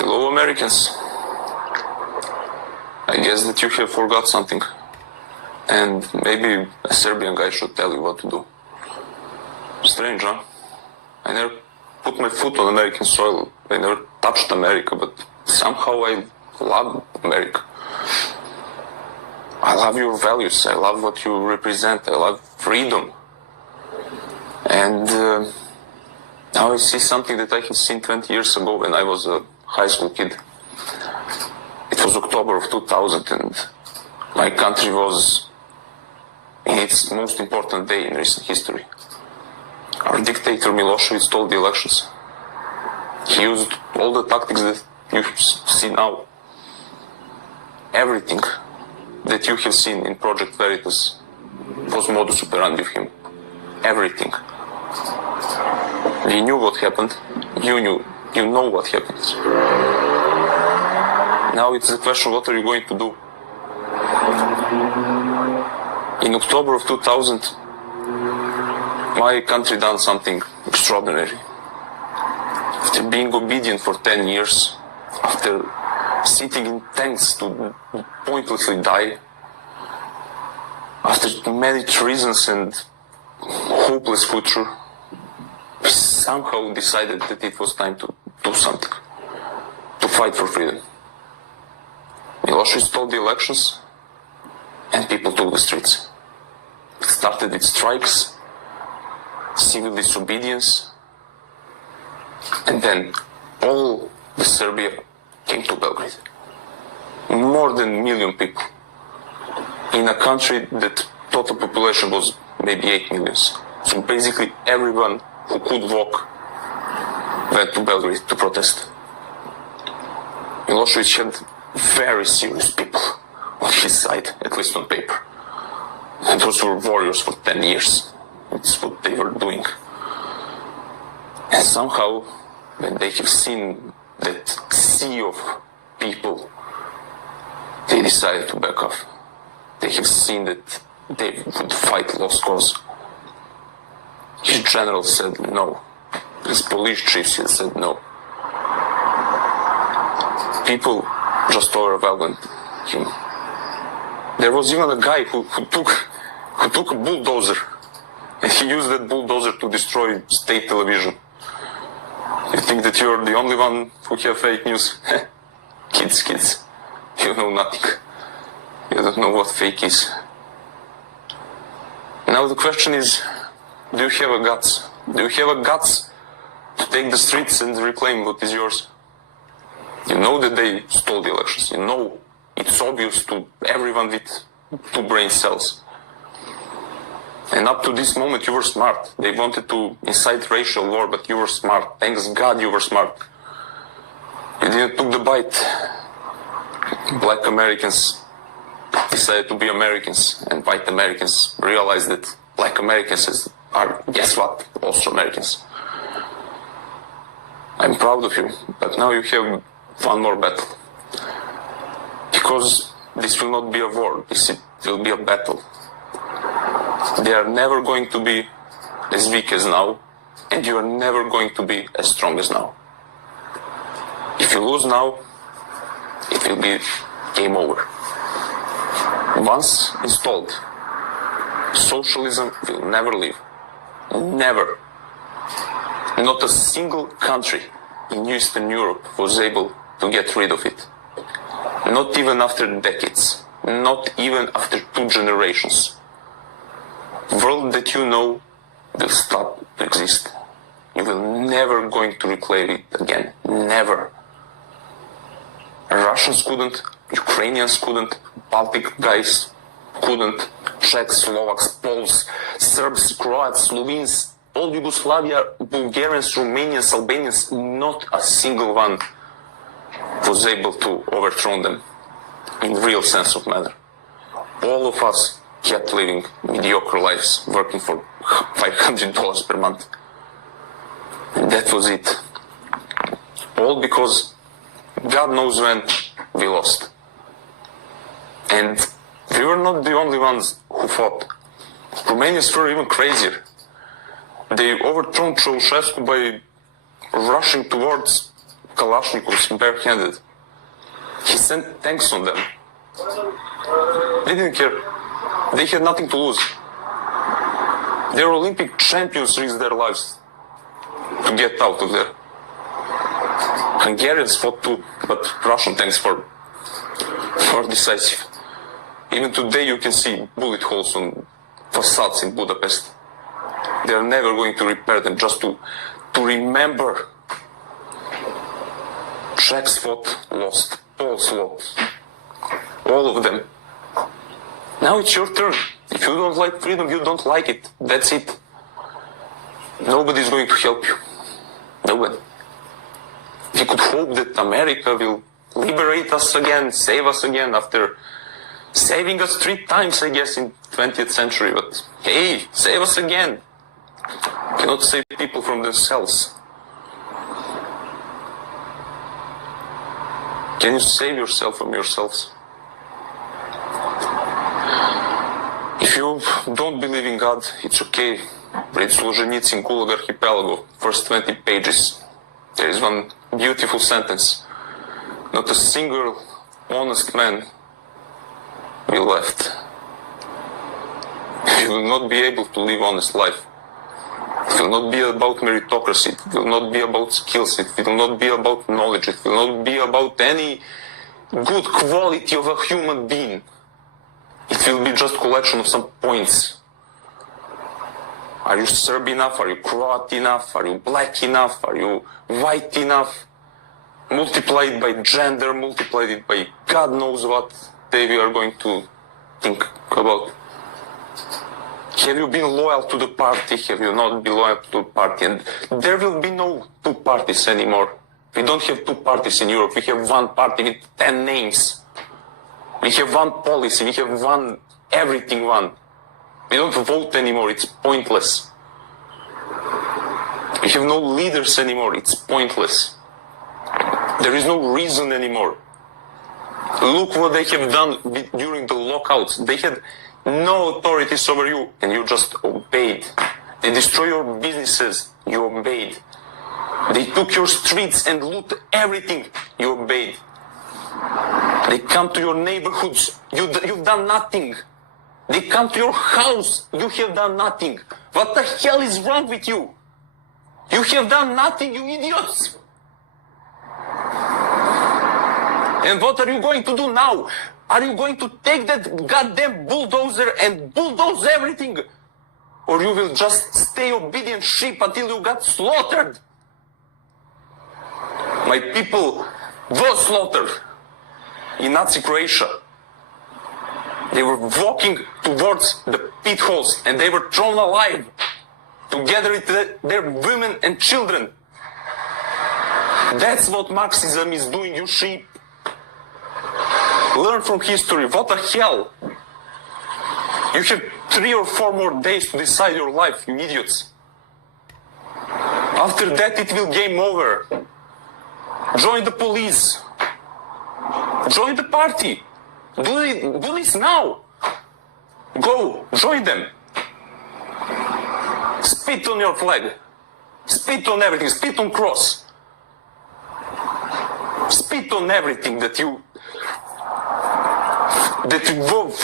Hello, Americans. I guess that you have forgot something. And maybe a Serbian guy should tell you what to do. Strange, huh? I never put my foot on American soil. I never touched America, but somehow I love America. I love your values. I love what you represent. I love freedom. And now I see something that I have seen 20 years ago when I was a high school kid. It was October of 2000 and my country was in its most important day in recent history. Our dictator Milosevic stole the elections. He used all the tactics that you see now. Everything that you have seen in Project Veritas was modus operandi of him. Everything. We knew what happened. You know what happened. Now it's the question, what are you going to do? In October of 2000, my country done something extraordinary. After being obedient for 10 years, after sitting in tents to pointlessly die, after many treasons and hopeless future, we somehow decided that it was time to do something, to fight for freedom. Milosevic stole the elections, and people took the streets. It started with strikes, civil disobedience, and then all the Serbia came to Belgrade. More than 1 million people in a country that total population was maybe 8 million. So basically everyone who could walk went to Belgrade to protest. Milosevic had very serious people on his side, at least on paper. And those were warriors for 10 years. It's what they were doing. And somehow, when they have seen that sea of people, they decided to back off. They have seen that they would fight lost cause. His general said no. His police chiefs said no. People just overwhelmed him. There was even a guy who took a bulldozer, and he used that bulldozer to destroy state television. You think that you're the only one who have fake news? Kids, you know nothing. You don't know what fake is. Now the question is, do you have a guts? Do you have a guts to take the streets and reclaim what is yours? You know that they stole the elections. You know it's obvious to everyone with 2 brain cells. And up to this moment you were smart. They wanted to incite racial war, but you were smart. Thanks God you were smart. You didn't took the bite. Black Americans decided to be Americans, and white Americans realized that black Americans are, guess what, also Americans. I'm proud of you, but now you have one more battle. Because this will not be a war, this will be a battle. They are never going to be as weak as now, and you are never going to be as strong as now. If you lose now, it will be game over. Once installed, socialism will never leave. Never. Not a single country in Eastern Europe was able to get rid of it. Not even after decades. Not even after 2 generations. The world that you know will stop to exist. You will never going to reclaim it again. Never. Russians couldn't, Ukrainians couldn't, Baltic guys couldn't, Czechs, Slovaks, Poles, Serbs, Croats, Slovenes, all Yugoslavia, Bulgarians, Romanians, Albanians, not a single one was able to overthrow them in real sense of manner. All of us kept living mediocre lives, working for $500 per month. And that was it. All because God knows when we lost. And we were not the only ones who fought. Romanians were even crazier. They overthrew Ceausescu by rushing towards Kalashnikovs barehanded. He sent tanks on them. They didn't care. They had nothing to lose. Their Olympic champions risked their lives to get out of there. Hungarians fought too, but Russian tanks were more decisive. Even today you can see bullet holes on facades in Budapest. They are never going to repair them, just to remember. Czechs fought, lost. Poles lost. All of them. Now it's your turn. If you don't like freedom, you don't like it. That's it. Nobody's going to help you. Nobody. We could hope that America will liberate us again, save us again after saving us 3 times, I guess, in 20th century. But hey, save us again. Cannot save people from themselves. Can you save yourself from yourselves? If you don't believe in God, it's okay. Read Solzhenitsyn, Gulag Archipelago, first 20 pages. There is one beautiful sentence. Not a single honest man will left. You will not be able to live honest life. It will not be about meritocracy. It will not be about skills. It will not be about knowledge. It will not be about any good quality of a human being. It will be just collection of some points. Are you Serb enough? Are you Croat enough? Are you black enough? Are you white enough? Multiplied by gender, multiplied by God knows what they are going to think about. Have you been loyal to the party? Have you not been loyal to the party? And there will be no 2 parties anymore. We don't have 2 parties in Europe. We have 1 party with 10 names. We have 1 policy. We have 1 everything 1. We don't vote anymore. It's pointless. We have no leaders anymore. It's pointless. There is no reason anymore. Look what they have done during the lockouts. They had no authorities over you, and you just obeyed. They destroy your businesses, you obeyed. They took your streets and loot everything, you obeyed. They come to your neighborhoods, you've done nothing. They come to your house, you have done nothing. What the hell is wrong with you? You have done nothing, you idiots! And what are you going to do now? Are you going to take that goddamn bulldozer and bulldoze everything? Or you will just stay obedient sheep until you got slaughtered? My people were slaughtered in Nazi Croatia. They were walking towards the pit holes and they were thrown alive together with their women and children. That's what Marxism is doing, you sheep. Learn from history. What the hell? You have 3 or 4 more days to decide your life, you idiots. After that, it will game over. Join the police. Join the party. Do this now. Go, join them. Spit on your flag. Spit on everything. Spit on cross. Spit on everything that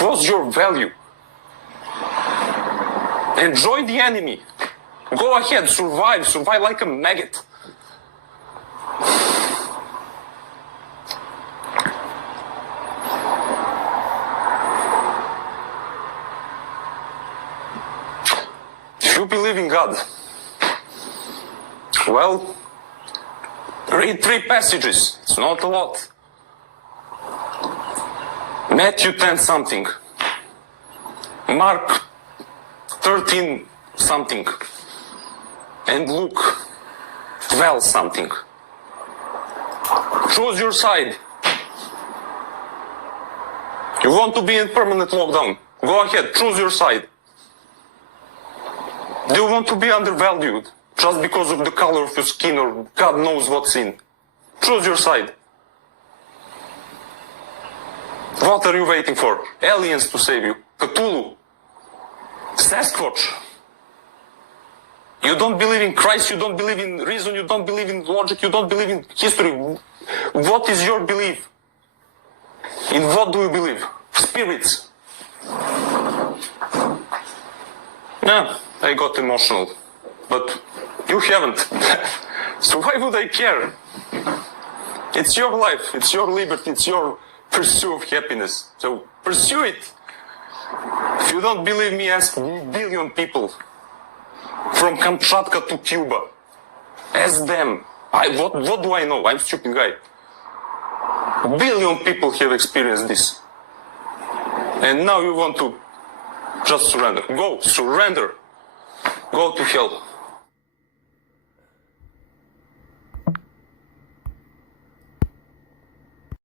was your value. And join the enemy. Go ahead, survive like a maggot. If you believe in God, well, read 3 passages. It's not a lot. Matthew 10 something, Mark 13 something, and Luke 12 something. Choose your side. You want to be in permanent lockdown? Go ahead, choose your side. Do you want to be undervalued just because of the color of your skin or God knows what's in? Choose your side. What are you waiting for? Aliens to save you? Cthulhu? Sasquatch? You don't believe in Christ, you don't believe in reason, you don't believe in logic, you don't believe in history. What is your belief? In what do you believe? Spirits. Yeah, I got emotional. But you haven't. So why would I care? It's your life, it's your liberty, it's your pursuit of happiness. So pursue it. If you don't believe me, ask a billion people. From Kamchatka to Cuba. Ask them. What do I know? I'm a stupid guy. A billion people have experienced this. And now you want to just surrender. Go, surrender. Go to hell.